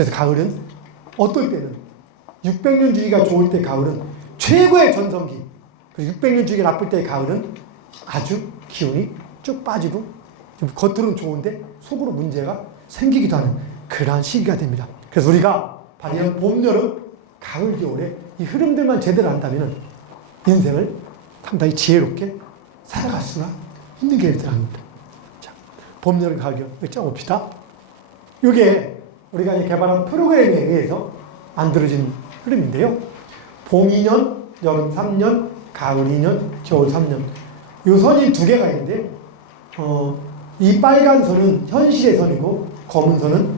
그래서 가을은 어떨 때는 600년 주기가 좋을 때 가을은 최고의 전성기, 600년 주기가 나쁠 때 가을은 아주 기운이 쭉 빠지고 좀 겉으로는 좋은데 속으로 문제가 생기기도 하는 그러한 시기가 됩니다. 그래서 우리가 발현 봄, 여름, 가을, 겨울에 이 흐름들만 제대로 안다면 인생을 상당히 지혜롭게 살아갈 수가 있는 게 되랍니다. 자, 봄, 여름, 가을, 겨울 짜봅시다. 이게 우리가 이제 개발한 프로그램에 의해서 만들어진 흐름인데요. 봄 2년, 여름 3년, 가을 2년, 겨울 3년. 요 선이 두 개가 있는데, 이 빨간 선은 현실의 선이고, 검은 선은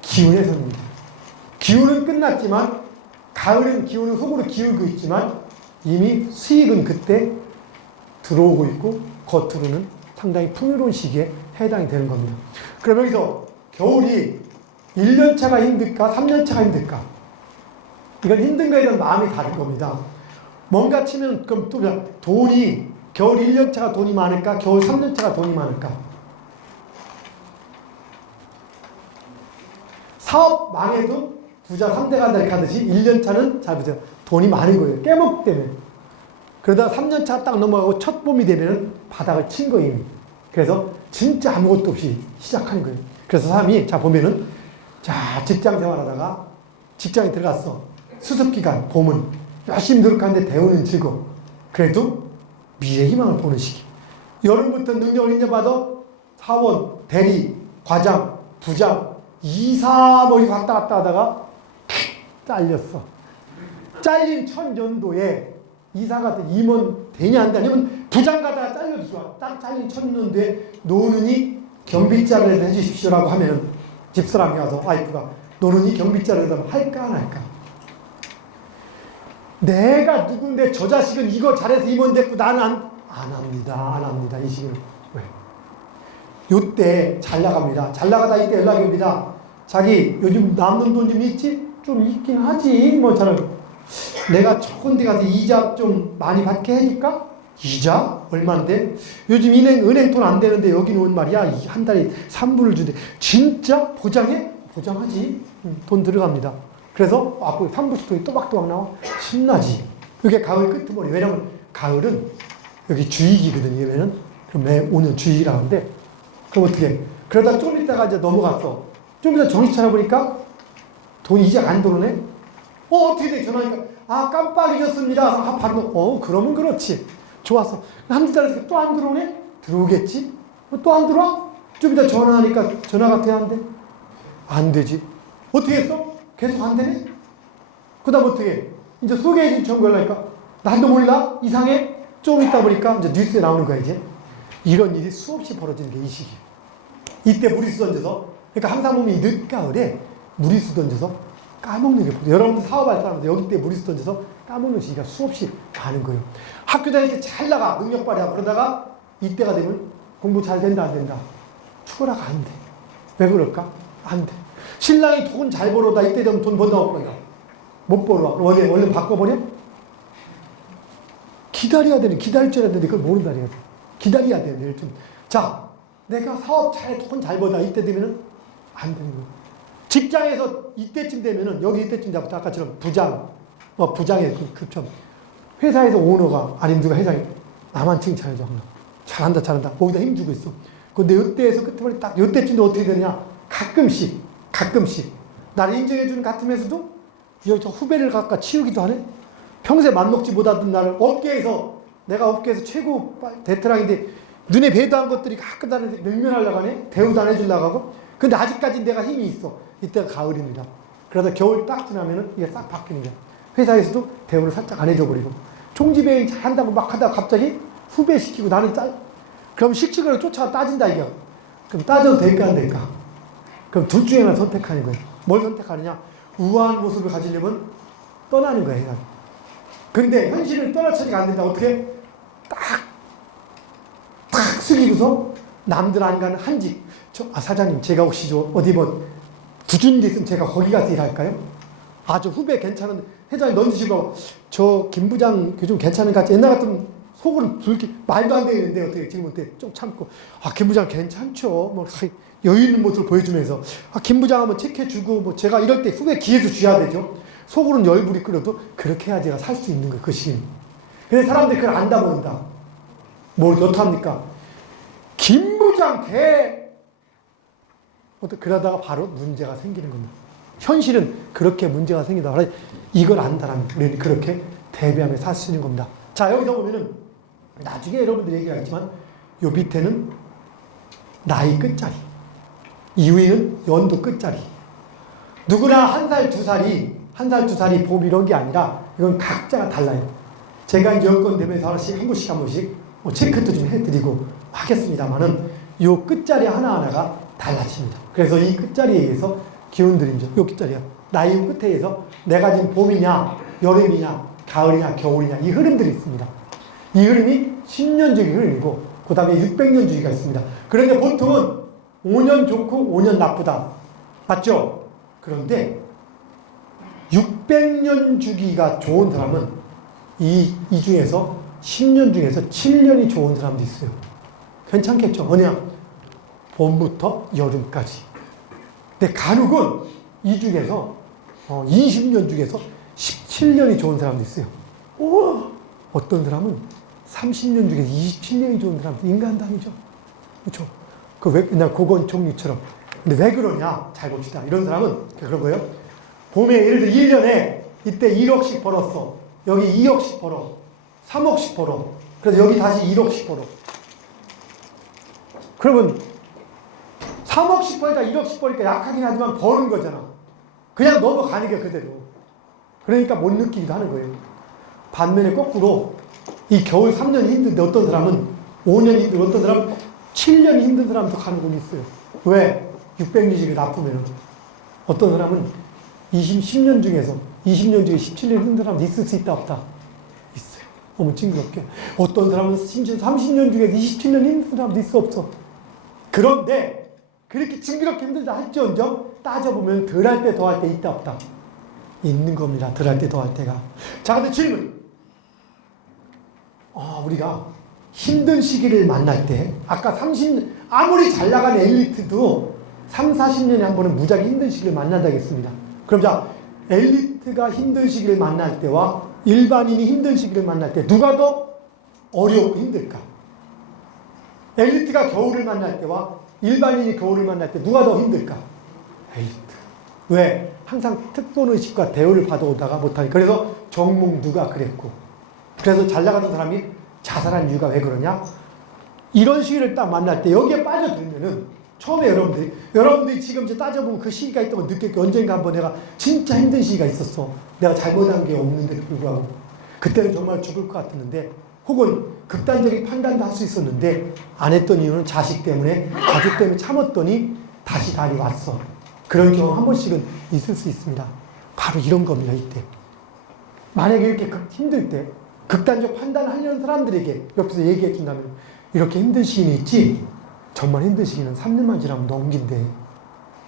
기운의 선입니다. 기운은 끝났지만, 가을은 기운은 속으로 기울고 있지만, 이미 수익은 그때 들어오고 있고, 겉으로는 상당히 풍요로운 시기에 해당이 되는 겁니다. 그럼 여기서 겨울이 1년차가 힘들까? 3년차가 힘들까? 이건 힘든 거에 대한 마음이 다른 겁니다. 뭔가 치면 그럼 또 돈이 겨울 1년차가 돈이 많을까? 겨울 3년차가 돈이 많을까? 사업 망해도 부자 3대가 이렇게 하듯이 1년차는 잘 보세요. 돈이 많은 거예요. 깨먹기 때문에. 그러다가 3년차 딱 넘어가고 첫 봄이 되면 바닥을 친 거예요. 그래서 진짜 아무것도 없이 시작하는 거예요. 그래서 사람이 자 보면은 자 직장 생활하다가 직장에 들어갔어. 수습기간 봄은 열심히 노력하는데 대우는 즐거워. 그래도 미래 희망을 보는 시기. 여름부터 능력을 인정받아 사원, 대리, 과장, 부장, 이사 뭐 이거 왔다 갔다 하다가 잘렸어. 잘린 천년도에 이사 같은 임원 되냐 안 되냐 아니면 부장 가다가 잘려도 좋아. 딱 잘린 천년도에 노는이 경비자를 해주십시오라고 하면 집사람이 와서 와이프가 노는이 경비자를 하면 할까 안 할까? 내가 누군데 저 자식은 이거 잘해서 임원 됐고 나는 안 합니다. 이 시기는. 왜? 요때 잘 나갑니다. 잘 나가다 이때 연락이 옵니다. 자기 요즘 남는 돈 좀 있지? 좀 있긴 하지. 뭐 저는 내가 좋은 데 가서 이자 좀 많이 받게 해줄까? 이자? 얼만데? 요즘 은행 돈 안 되는데 여기는 온 말이야. 한 달에 3분을 주대. 진짜? 보장해? 보장하지. 돈 들어갑니다. 그래서 앞으로 3분씩 돈이 또박또박 나와. 신나지. 이게 가을 끄트머리. 왜냐면 가을은 여기 주익이거든요. 얘는. 그럼 매 5년 주익이라고 하는데 그럼 어떻게 해? 그러다 좀 있다가 이제 넘어갔어. 좀 이따 정신 차려보니까 돈이 이자가 안 들어오네? 어떻게 돼? 전화하니까 깜빡 잊었습니다. 바로 그러면 그렇지. 좋았어. 한두 달에서 또 안 들어오네? 들어오겠지? 또 안 들어와? 좀 이따 전화하니까 전화가 돼야 안 돼? 안 되지. 어떻게 했어? 계속 안 되네? 그 다음 어떻게 해? 이제 소개해준 청구 연락이니까 나도 몰라? 이상해? 좀 있다 보니까 이제 뉴스에 나오는 거야 이제. 이런 일이 수없이 벌어지는 게 이 시기. 이때 무리수 던져서 그러니까 항상 보면 이 늦가을에 무리수 던져서 까먹는 게 보여요. 여러분들 사업할 사람들 여기 때 무리수 던져서 까먹는 시기가 수없이 많은 거예요. 학교 다닐 때 잘 나가 능력 발휘하고 그러다가 이때가 되면 공부 잘 된다 안 된다? 죽어라가 안 돼. 왜 그럴까? 안 돼. 신랑이 돈 잘 벌어다 이때 되면 돈 번다고 그러니까 못 벌어. 얼른 바꿔버려? 기다려야 되는 기다릴 줄 알았는데 그걸 모른다니까. 기다려야 돼. 자, 내가 사업 돈 잘 벌다 이때 되면은 안 되는 거야. 직장에서 이때쯤 되면은 여기 이때쯤 되면 아까처럼 부장, 부장의 급점 회사에서 오너가 아니면 누가 회장이 나만 칭찬해줘. 잘한다. 거기다 힘주고 있어. 근데 이때에서 끝머리 딱 이때쯤도 어떻게 되냐? 가끔씩 나를 인정해주는 같으면서도 저 후배를 갖다 치우기도 하네. 평소에 맘먹지 못하던 나를 내가 업계에서 최고 베테랑인데 눈에 뵈도 한 것들이 가끔 나를 멸면하려고 하네. 대우도 안 해주려고 하고. 근데 아직까지 내가 힘이 있어. 이때가 가을입니다. 그러다 겨울 딱 지나면은 이게 싹 바뀌는 거야. 회사에서도 대우를 살짝 안 해줘버리고. 총지배인 잘한다고 막 하다가 갑자기 후배 시키고 나는 그럼 실직을 쫓아가 따진다 이게. 그럼 따져도 될까 안 될까? 그럼 둘 중에 하나 선택하는 거예요. 뭘 선택하느냐? 우아한 모습을 가지려면 떠나는 거예요. 회사. 근데 현실을 떠날 처리가 안 된다. 어떻게? 딱 숙이고서 남들 안 가는 한직. 사장님, 제가 혹시 어디 부준 데 있으면 제가 거기 가서 일할까요? 저 후배 괜찮은 회장이 넌지시고 저 김 부장 좀 괜찮은 것 같지? 옛날 같으면 속으로 말도 안 되는데 어떻게 지금 어때? 좀 참고 김 부장 괜찮죠? 여유 있는 모습을 보여주면서 김 부장 한번 체크해주고 뭐 제가 이럴 때 후배 기회도 줘야 되죠. 속으로는 열불이 끓어도 그렇게 해야 제가 살 수 있는 거예요. 그 시기는. 근데 사람들이 그걸 안다 모른다. 뭘 어떡합니까? 김 부장 그러다가 바로 문제가 생기는 겁니다. 현실은 그렇게 문제가 생기다. 이걸 안다라면 우리는 그렇게 대비하며 살 수 있는 겁니다. 자, 여기서 보면은 나중에 여러분들이 얘기하겠지만 요 밑에는 나이 끝자리, 이위는 연도 끝자리. 누구나 한 살, 두 살이 봄 이런 게 아니라 이건 각자가 달라요. 제가 이제 여건 되면서 한 번씩 체크도 좀 해드리고 하겠습니다만은 요 끝자리 하나하나가 달라집니다. 그래서 이 끝자리에 의해서 기운들이 이제 요 끝자리야. 나이 끝에 의해서 내가 지금 봄이냐, 여름이냐, 가을이냐, 겨울이냐 이 흐름들이 있습니다. 이 흐름이 10년주기 흐름이고 그 다음에 600년 주기가 있습니다. 그런데 보통은 5년 좋고 5년 나쁘다. 맞죠? 그런데 600년 주기가 좋은 사람은 이 중에서 10년 중에서 7년이 좋은 사람도 있어요. 괜찮겠죠? 뭐냐? 봄부터 여름까지. 근데 간혹은 이 중에서 20년 중에서 17년이 좋은 사람도 있어요. 어떤 사람은 30년 중에 27년이 좋은 사람도 인간당이죠. 그렇죠? 그냥 고건 총리처럼. 근데 왜 그러냐? 잘 봅시다. 이런 사람은 그런 거예요. 봄에 예를 들어 1년에 이때 1억씩 벌었어. 여기 2억씩 벌어. 3억씩 벌어. 그래서 여기 다시 1억씩 벌어. 그러면 3억씩 벌다 1억씩 벌니까 약하긴 하지만 버는 거잖아. 그냥 넘어가는 게 그대로. 그러니까 못 느끼기도 하는 거예요. 반면에 거꾸로 이 겨울 3년이 힘든데 어떤 사람은 5년이 힘들고 어떤 사람은 7년이 힘든 사람도 가능은 있어요. 왜? 600리직이 나쁘면 어떤 사람은 10년 중에서 20년 중에 17년 힘든 사람도 있을 수 있다 없다? 있어요. 너무 징그럽게. 어떤 사람은 심지어 30년 중에 27년 힘든 사람도 있어 없어? 그런데 그렇게 징그럽게 힘들다 할지언정 따져보면 덜 할 때 더 할 때 있다 없다? 있는 겁니다. 덜 할 때 더 할 때가. 자, 근데 질문. 우리가 힘든 시기를 만날 때 아까 아무리 잘 나간 엘리트도 3, 40년에 한 번은 무지하게 힘든 시기를 만난다 했습니다. 그럼 자, 엘리트가 힘든 시기를 만날 때와 일반인이 힘든 시기를 만날 때 누가 더 어려우고 힘들까? 엘리트가 겨울을 만날 때와 일반인이 겨울을 만날 때 누가 더 힘들까? 엘리트. 왜? 항상 특권의식과 대우를 받아오다가 못하니. 그래서 정몽 누가 그랬고. 그래서 잘 나가던 사람이 자살한 이유가 왜 그러냐? 이런 시기를 딱 만날 때 여기에 빠져들면은 처음에 여러분들이 지금 이제 따져보면 그 시기가 있던 걸 느꼈고 언젠가 한번 내가 진짜 힘든 시기가 있었어. 내가 잘못한 게 없는데도 불구하고. 그때는 정말 죽을 것 같았는데 혹은 극단적인 판단도 할 수 있었는데 안 했던 이유는 자식 때문에 가족 때문에 참았더니 다시 달이 왔어. 그런 경우 한 번씩은 있을 수 있습니다. 바로 이런 겁니다. 이때. 만약에 이렇게 힘들 때 극단적 판단을 하려는 사람들에게 옆에서 얘기해 준다면 이렇게 힘든 시기는 있지 정말 힘든 시기는 3년만 지나면 넘긴대.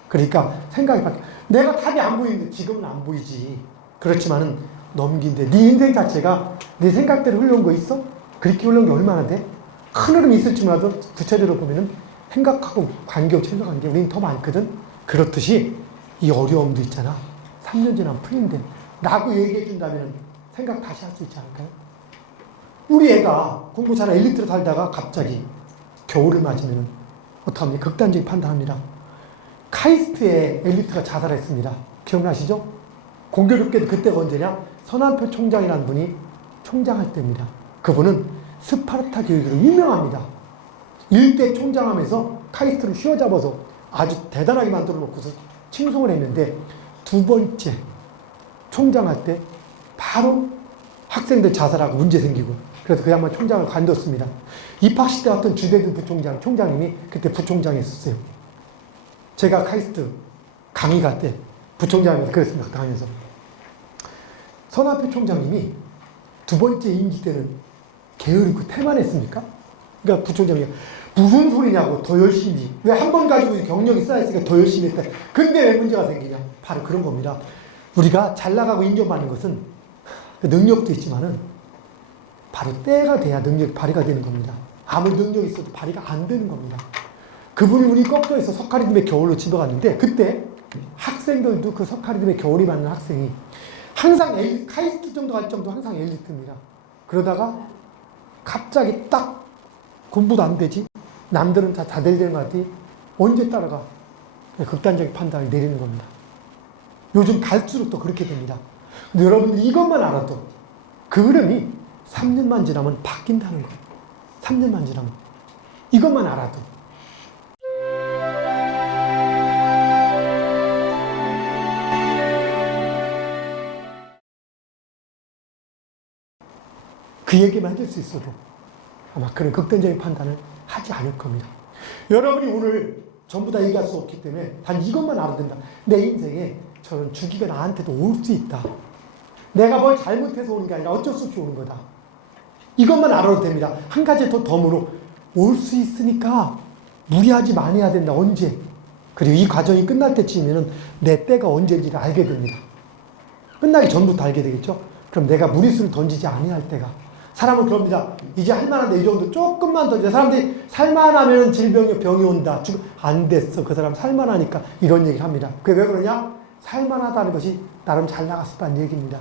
그러니까 생각이 바뀌어. 내가 답이 안 보이는데 지금은 안 보이지. 그렇지만은 넘긴대. 네 인생 자체가 네 생각대로 흘러온 거 있어? 그렇게 흘러온 게 얼마나 돼? 큰 흐름이 있을지 몰라도 구체적으로 보면은 생각하고 관계없이 흘러간 게 우리는 더 많거든. 그렇듯이 이 어려움도 있잖아. 3년 지나면 풀린대. 라고 얘기해 준다면 생각 다시 할 수 있지 않을까요? 우리 애가 공부 잘하는 엘리트로 살다가 갑자기 겨울을 맞으면 어떡합니까? 극단적인 판단합니다. 카이스트의 엘리트가 자살했습니다. 기억나시죠? 공교롭게도 그때가 언제냐? 서남표 총장이라는 분이 총장할 때입니다. 그분은 스파르타 교육으로 유명합니다. 일대 총장하면서 카이스트를 휘어잡아서 아주 대단하게 만들어 놓고서 칭송을 했는데 두 번째 총장할 때 바로 학생들 자살하고 문제 생기고 그래서 그 양반 총장을 관뒀습니다. 입학식 때 왔던 주대근 총장님이 그때 부총장이었어요. 제가 카이스트 강의 갈 때 부총장이면서 그랬습니다. 강의에서. 서남표 총장님이 두 번째 임기 때는 게으르고 태만했습니까? 그러니까 부총장이 무슨 소리냐고 더 열심히. 왜 한 번 가지고 경력이 쌓였으니까 더 열심히 했다. 근데 왜 문제가 생기냐? 바로 그런 겁니다. 우리가 잘 나가고 인정받는 것은 능력도 있지만은 바로 때가 돼야 능력이 발휘가 되는 겁니다. 아무리 능력이 있어도 발휘가 안 되는 겁니다. 그분이 운이 꺾여 있어 석가리즘의 겨울로 집에 갔는데 그때 학생들도 그 석가리즘의 겨울이 맞는 학생이 항상 카이스트 정도 갈 정도 항상 엘리트입니다. 그러다가 갑자기 딱 공부도 안 되지? 남들은 다 잘 되는 것 같지? 언제 따라가? 극단적인 판단을 내리는 겁니다. 요즘 갈수록 또 그렇게 됩니다. 근데 여러분들 이것만 알아도 그 흐름이 3년만 지나면 바뀐다는 거예요. 3년만 지나면. 이것만 알아도. 그 얘기만 해줄 수 있어도 아마 그런 극단적인 판단을 하지 않을 겁니다. 여러분이 오늘 전부 다 얘기할 수 없기 때문에 단 이것만 알아도 된다. 내 인생에 저런 주기가 나한테도 올 수 있다. 내가 뭘 잘못해서 오는 게 아니라 어쩔 수 없이 오는 거다. 이것만 알아도 됩니다. 한 가지 더 덤으로 올 수 있으니까 무리하지 말아야 된다. 언제? 그리고 이 과정이 끝날 때쯤이면 내 때가 언제인지를 알게 됩니다. 끝나기 전부터 알게 되겠죠? 그럼 내가 무리수를 던지지 아니할 때가. 사람은 그럽니다. 이제 할만한데 이 정도 조금만 던져. 사람들이 살만하면 병이 온다. 안 됐어. 그 사람 살만하니까 이런 얘기를 합니다. 그게 왜 그러냐? 살만하다는 것이 나름 잘 나갔었다는 얘기입니다.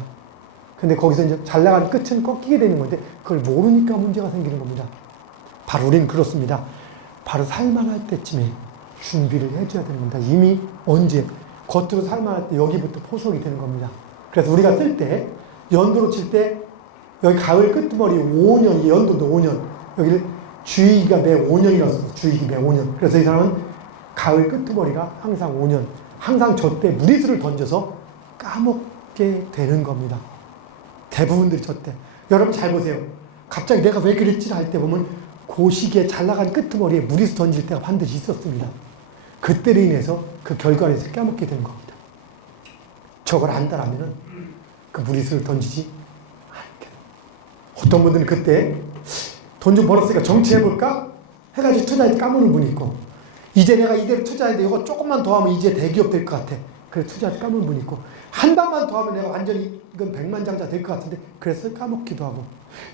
근데 거기서 이제 잘 나간 끝은 꺾이게 되는 건데 그걸 모르니까 문제가 생기는 겁니다. 바로 우리는 그렇습니다. 바로 살만할 때쯤에 준비를 해줘야 되는 겁니다. 이미 언제? 겉으로 살만할 때 여기부터 포석이 되는 겁니다. 그래서 우리가 쓸 때 연도로 칠 때 여기 가을 끄트머리 5년, 연도도 5년. 여기를 주의기가 매 5년이라서 주의기 매 5년. 그래서 이 사람은 가을 끄트머리가 항상 5년. 항상 저 때 무리수를 던져서 까먹게 되는 겁니다. 대부분들이 저 때. 여러분 잘 보세요. 갑자기 내가 왜 그랬지 할 때 보면 그 시기에 잘 나간 끄트머리에 무리수 던질 때가 반드시 있었습니다. 그때로 인해서 그 결과를 까먹게 되는 겁니다. 저걸 안다라면 그 무리수를 던지지 않게. 어떤 분들은 그때 돈 좀 벌었으니까 정치해볼까? 해가지고 투자해 까먹는 분이 있고 이제 내가 이대로 투자해야 돼. 이거 조금만 더 하면 이제 대기업 될 것 같아. 그래서 투자해 까먹는 분이 있고 한 단만 더 하면 내가 완전히 이건 백만장자 될 것 같은데 그래서 까먹기도 하고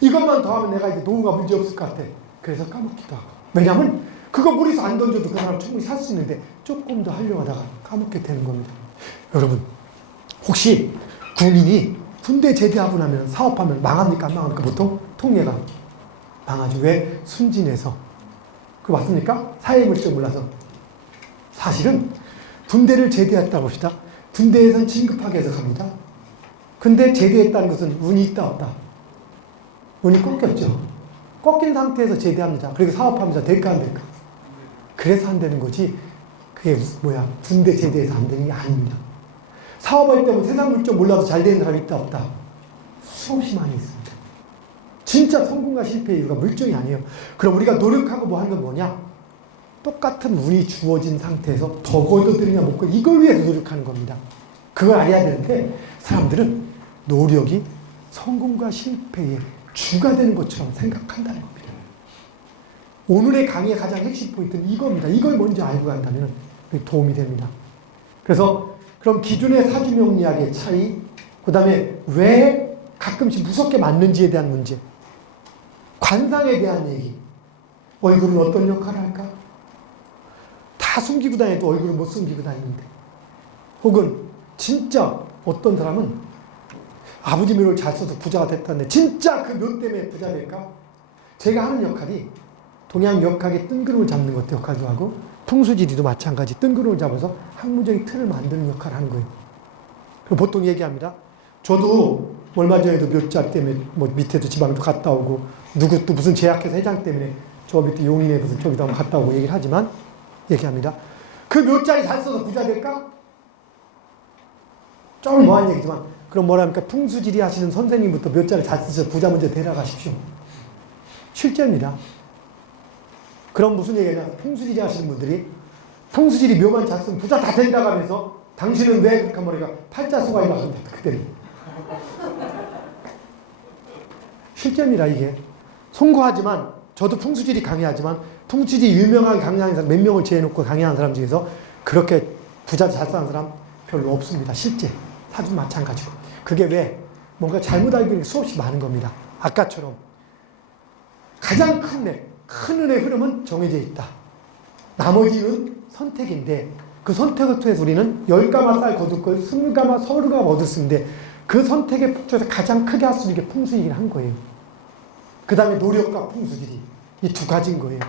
이것만 더 하면 내가 이제 노후가 문제 없을 것 같아. 그래서 까먹기도 하고. 왜냐하면 그거 무리수 안 던져도 그 사람 충분히 살 수 있는데 조금 더 하려고 하다가 까먹게 되는 겁니다. 여러분 혹시 국민이 군대 제대하고 나면 사업하면 망합니까? 안 망합니까? 보통 통례가 망하죠. 왜? 순진해서. 그거 맞습니까? 사회의 물질 몰라서. 사실은 군대를 제대했다고 합시다. 군대에선 진급하게 해석합니다. 근데 제대했다는 것은 운이 있다 없다? 운이 꺾였죠. 꺾인 상태에서 제대합니다. 그리고 사업합니다. 될까 안 될까? 그래서 안 되는 거지 그게 군대 제대해서 안 되는 게 아닙니다. 사업할 때 뭐 세상 물정 몰라도 잘 되는 사람이 있다 없다? 수없이 많이 있습니다. 진짜 성공과 실패의 이유가 물정이 아니에요. 그럼 우리가 노력하고 뭐 하는 건 뭐냐? 똑같은 운이 주어진 상태에서 더 거둬들이냐 못 거둬 이걸 위해서 노력하는 겁니다. 그걸 알아야 되는데 사람들은 노력이 성공과 실패의 주가 되는 것처럼 생각한다는 겁니다. 오늘의 강의의 가장 핵심 포인트는 이겁니다. 이걸 먼저 알고 간다면 도움이 됩니다. 그래서 그럼 기존의 사주명리학의 차이, 그 다음에 왜 가끔씩 무섭게 맞는지에 대한 문제, 관상에 대한 얘기, 얼굴은 어떤 역할을 할까? 다 숨기고 다녀도 얼굴은 못 숨기고 다니는데, 혹은 진짜 어떤 사람은 아버지 묘를 잘 써서 부자가 됐다는데 진짜 그 묘 때문에 부자 될까? 제가 하는 역할이 동양 역학의 뜬구름을 잡는 것도 역할도 하고 풍수지리도 마찬가지 뜬구름을 잡아서 학문적인 틀을 만드는 역할을 하는 거예요. 보통 얘기합니다. 저도 얼마 전에도 묘자 때문에 뭐 밑에도 지방도 갔다 오고 누구 또 무슨 제약회사 회장 때문에 저 밑에 용인에 무슨 저기도 한번 갔다 오고 얘기를 하지만 얘기합니다. 그 묘자리 잘 써서 부자 될까? 좀 뭐한 얘기지만 그럼 뭐랍니까? 풍수지리 하시는 선생님부터 묘자를 잘 쓰셔서 부자 먼저 데려가십시오. 실제입니다. 그럼 무슨 얘기냐? 풍수지리 하시는 분들이 풍수지리 묘만 잘 쓰면 부자 다 된다고 하면서 당신은 왜 그렇게 머리가 팔자수가이라 합니다. 그때는. 실제입니다. 이게. 송구하지만 저도 풍수지리 강의하지만 풍수지리 유명하게 강의하는 사람 몇 명을 제해놓고 강의하는 사람 중에서 그렇게 부자 잘 사는 사람 별로 없습니다. 실제. 사주 마찬가지고. 그게 왜? 뭔가 잘못 알고 있는 게 수없이 많은 겁니다. 아까처럼 가장 큰 은혜의 흐름은 정해져 있다. 나머지는 선택인데 그 선택을 통해서 우리는 10가마 쌀 거둘 걸 20가마, 30가마 얻을 수 있는데 그 선택의 폭주에서 가장 크게 할 수 있는 게 풍수이긴 한 거예요. 그 다음에 노력과 풍수질이 이 두 가지인 거예요.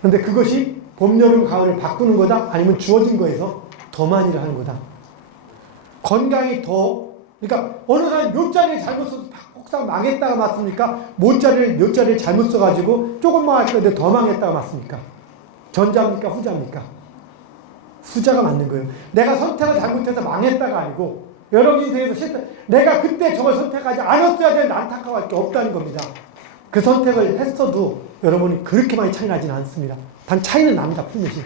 그런데 그것이 봄, 여름, 가을을 바꾸는 거다? 아니면 주어진 거에서 더 많이 일을 하는 거다? 건강이 더, 그러니까 어느 사람이 몇 자리를 잘못 써서 혹상 망했다가 맞습니까? 몇 자리를 잘못 써가지고 조금만 할 건데 더 망했다가 맞습니까? 전자입니까? 후자입니까? 후자가 맞는 거예요. 내가 선택을 잘못해서 망했다가 아니고 여러 인생에서 내가 그때 저걸 선택하지 않았어야 되는 안타까워할 게 없다는 겁니다. 그 선택을 했어도 여러분이 그렇게 많이 차이 나지는 않습니다. 단 차이는 납니다. 풀듯이.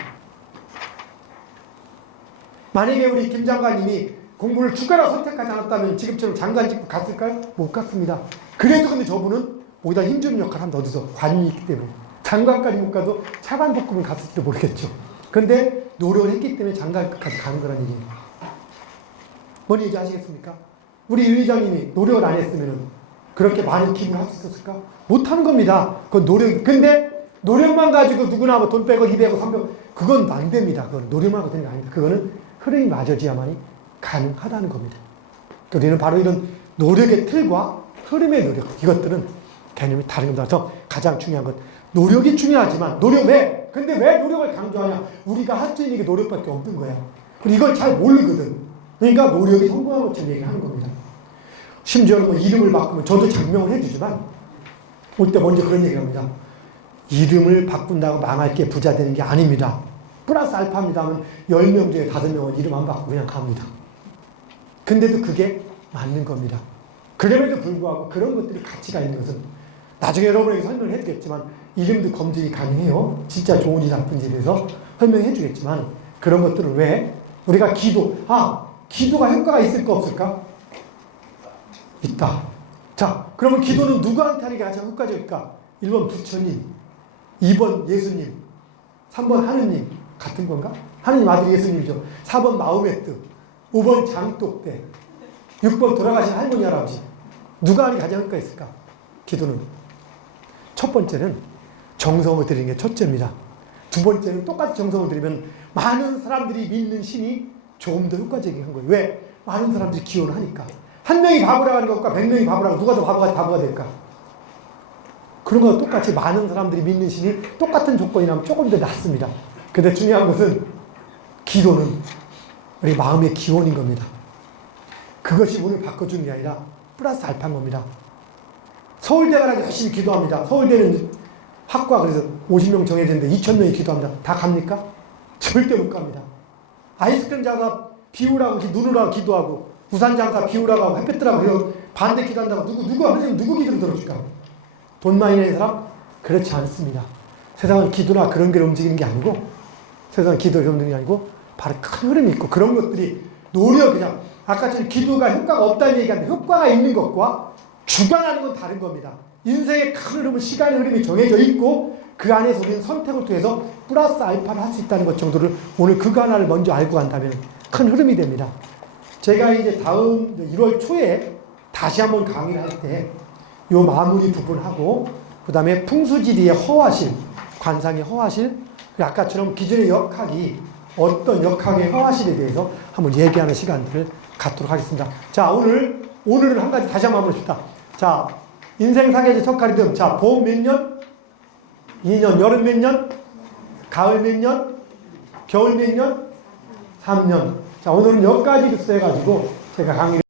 만약에 우리 김 장관님이 공부를 주가라 선택하지 않았다면 지금처럼 장관 직급 갔을까요? 못 갔습니다. 그래도 근데 저분은 오히려 힘주는 역할을 한번 얻어서 관이 있기 때문에 장관까지 못 가도 차관복급은 갔을지도 모르겠죠. 근데 노력을 했기 때문에 장관까지 가는 거란 얘기예요. 뭔 얘기 아시겠습니까? 우리 유 회장님이 노력을 안 했으면 그렇게 많은 기부를 할 수 있었을까? 못하는 겁니다. 그건 노력. 근데 노력만 가지고 누구나 뭐 돈 빼고 200억, 300억 그건 안 됩니다. 그건 노력만 하고 되는 게 아닙니다. 그거는 흐름이 맞아져야만이 가능하다는 겁니다. 우리는 바로 이런 노력의 틀과 흐름의 노력 이것들은 개념이 다른 겁니다. 그래서 가장 중요한 것 노력이 중요하지만 노력 왜? 근데 왜 노력을 강조하냐? 우리가 할 수 있는 게 노력밖에 없는 거야. 그리고 이걸 잘 모르거든. 그러니까 노력이 성공한 것처럼 얘기하는 겁니다. 심지어는 뭐 이름을 바꾸면 저도 장명을 해주지만 올 때 먼저 그런 얘기를 합니다. 이름을 바꾼다고 망할 게 부자 되는 게 아닙니다. 플러스 알파입니다 하면 10명 중에 5명은 이름 안 바꾸고 그냥 갑니다. 근데도 그게 맞는 겁니다. 그럼에도 불구하고 그런 것들이 가치가 있는 것은 나중에 여러분에게 설명을 해주겠지만 이름도 검증이 가능해요. 진짜 좋은지 나쁜지에 대해서 설명해 주겠지만 그런 것들을 왜 우리가 기도가 효과가 있을까 없을까? 있다. 자, 그러면 기도는 누구한테 하는 게 가장 효과적일까? 1번 부처님, 2번 예수님, 3번 하느님 같은 건가? 하느님 아들 예수님이죠. 4번 마음의 뜻, 5번 장독대, 6번 돌아가신 할머니 할아버지. 누가 하는 게 가장 효과가 있을까? 기도는 첫 번째는 정성을 드리는 게 첫째입니다. 두 번째는 똑같이 정성을 들이면 많은 사람들이 믿는 신이 조금 더 효과적인 거예요. 왜? 많은 사람들이 기원을 하니까. 한 명이 바보라고 하는 것과 100명이 바보라고 누가 더 바보가 될까? 그런 거와 똑같이 많은 사람들이 믿는 신이 똑같은 조건이라면 조금 더 낫습니다. 근데 중요한 것은 기도는 우리 마음의 기원인 겁니다. 그것이 운을 바꿔주는 게 아니라 플러스 알파인 겁니다. 서울대 가라고 열심히 기도합니다. 서울대는 학과 그래서 50명 정해졌는데 2,000명이 기도합니다. 다 갑니까? 절대 못 갑니다. 아이스크림 장사 비우라고 누누라고 기도하고 우산 장사 비우라고 하고 햇볕 들라고 반대 기도한다고 누구 기도를 들어줄까? 돈 많이 내는 사람? 그렇지 않습니다. 세상은 기도나 그런 게 움직이는 게 아니고 세상은 기도를 움직이는 게 아니고 바로 큰 흐름이 있고 그런 것들이 그냥 아까처럼 기도가 효과가 없다는 얘기하는데 효과가 있는 것과 주관하는 건 다른 겁니다. 인생의 큰 흐름은 시간의 흐름이 정해져 있고 그 안에서 우리는 선택을 통해서 플러스 알파를 할 수 있다는 것 정도를 오늘 그거 하나를 먼저 알고 간다면 큰 흐름이 됩니다. 제가 이제 다음 1월 초에 다시 한번 강의를 할 때 이 마무리 부분하고 그 다음에 풍수지리의 허화실, 관상의 허화실, 아까처럼 기존의 역학이 어떤 역학의 허화실에 대해서 한번 얘기하는 시간들을 갖도록 하겠습니다. 자, 오늘은 한 가지 다시 한번 해봅시다. 자, 인생 사계지 첫 카리즘. 자, 봄 몇 년? 2년. 여름 몇 년? 가을 몇 년? 겨울 몇 년? 3년. 자, 오늘은 여기까지 해가지고 제가 강의를